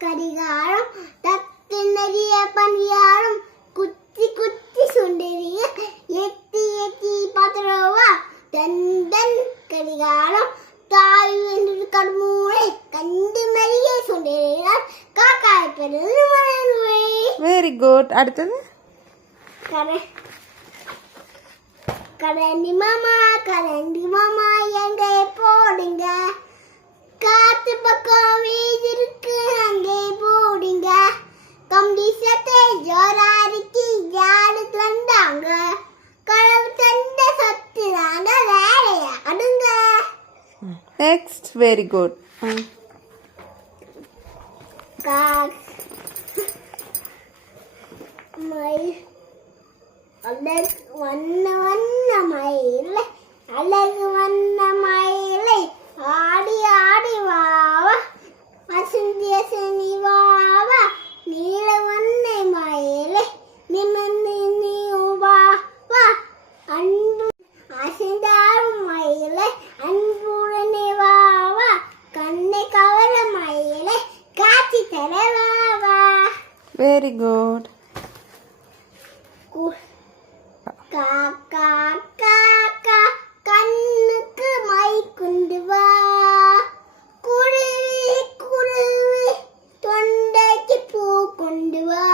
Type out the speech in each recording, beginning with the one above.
கடிகாரம் தத்து நிறைய பணியாரம் குத்தி குத்தி சுண்டறிய எத்தி எத்தி 10 ரூபா தந்தன் கடிகாரம் தாய் என்று கடுமூளை கண்டு மறிய சுண்டறியார் காக்காய் பெருது மலர்வே. Very good. அடுத்தது கரண்டி மாமா எங்கே போடுங்க, காத்து பக்கம் வீடு இருக்கு அங்கே போடுங்க, கம்பி சட்டை ஜோராரிக்கு யாரு தந்தாங்க, கடவு தந்த சொத்து தாங்க வேலையா அடுங்க. நெக்ஸ்ட். Very good. அழகு வண்ண மயிலை ஆடி ஆடி வாவா வசந்திய சனி வாவா நீல வண்ணை மயிலை நிமிர்ந்து நீ வாவா அன்பு அசைந்தாடும் மயிலை அன்புடனே வாவா கண்ணை கவர மயிலை காட்சி தர வாவா. Very good. காக்கா காக்கா கண்ணுக்கு மை கொண்டு வா, குருவி குருவி தொண்டைக்கு பூ கொண்டு வா,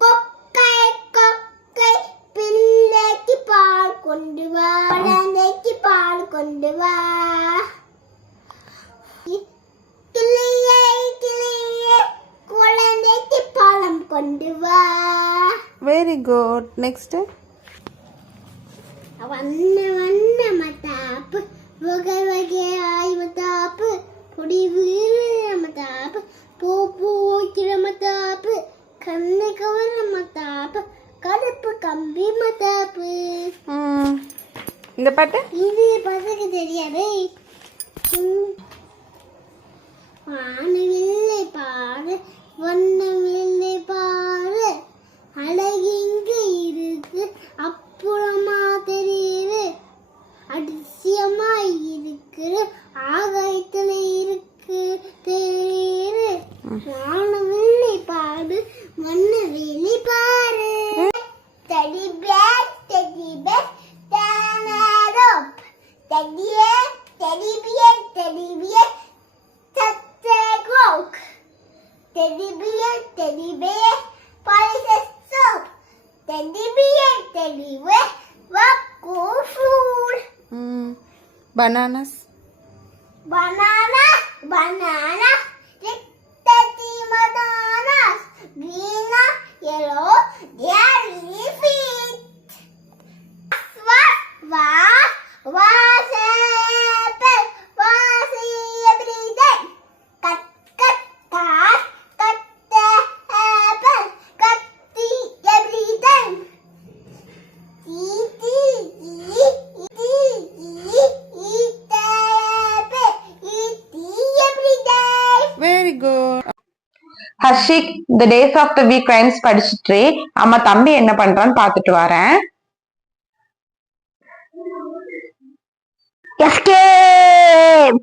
கொக்கை கொக்கை பிள்ளைக்கு பால் கொண்டு வா, குழந்தைக்கு பால் கொண்டு வா, கிளியே கிளியே குழந்தைக்கு பழம் கொண்டு வா. Very good. நெக்ஸ்ட். வண்ண வண்ண மத்தாப்பு வகை வகையாய் மத்தாப்பு பொடி வீர மத்தாப்பு பூ பூக்கிற மத்தாப்பு கண்ணை கவர மத்தாப்பு கருப்பு கம்பி மத்தாப்பு. இந்த பாட்டு இது பசங்க தெரியாது. வானவில்லை பாரு வண்ணவில்லை பாரு அழகிங்க இருக்கு அப்புறமா தெரியுது அதிசயமா இருக்கு ஆகாயத்துல இருக்கு தெரியுது வானவில்லை பாரு வண்ணவில்லை பாரு. டெடி பேர் டானரோப் டெடி பியர் தத்தேகோக் teddy bear police soap teddy bear what cool food. Bananas. Banana teddy bananas green yellow they are really sweet. Was apple was every day cut the apple cut the every day. Eat the apple eat every day. Very good. Harshik இந்த days of the week rhymes படிச்சுட்டு அம்மா தம்பி என்ன பண்றான்னு பாத்துட்டு வரேன். Escape.